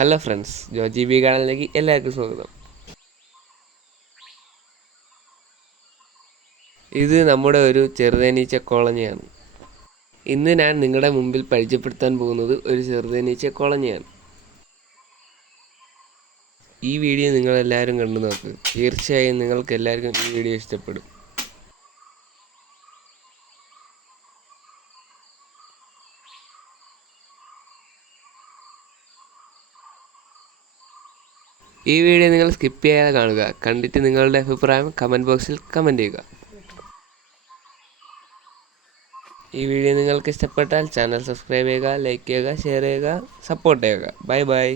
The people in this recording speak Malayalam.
ഹലോ ഫ്രണ്ട്സ്, ജോജി ബി ഗാർഡനിലേക്ക് എല്ലാവർക്കും സ്വാഗതം. ഇത് നമ്മുടെ ഒരു ചെറുതേനീച്ച കോളനിയാണ്. ഇന്ന് ഞാൻ നിങ്ങളുടെ മുമ്പിൽ പരിചയപ്പെടുത്താൻ പോകുന്നത് ഒരു ചെറുതേനീച്ച കോളനിയാണ്. ഈ വീഡിയോ നിങ്ങളെല്ലാവരും കണ്ടു നോക്ക്. തീർച്ചയായും നിങ്ങൾക്ക് എല്ലാവർക്കും ഈ വീഡിയോ ഇഷ്ടപ്പെടും. ഈ വീഡിയോ നിങ്ങൾ സ്കിപ്പ് ചെയ്യാതെ കാണുക. കണ്ടിട്ട് നിങ്ങളുടെ അഭിപ്രായം കമൻറ്റ് ബോക്സിൽ കമൻറ്റ് ചെയ്യുക. ഈ വീഡിയോ നിങ്ങൾക്ക് ഇഷ്ടപ്പെട്ടാൽ ചാനൽ സബ്സ്ക്രൈബ് ചെയ്യുക, ലൈക്ക് ചെയ്യുക, ഷെയർ ചെയ്യുക, സപ്പോർട്ട് ചെയ്യുക. Bye bye.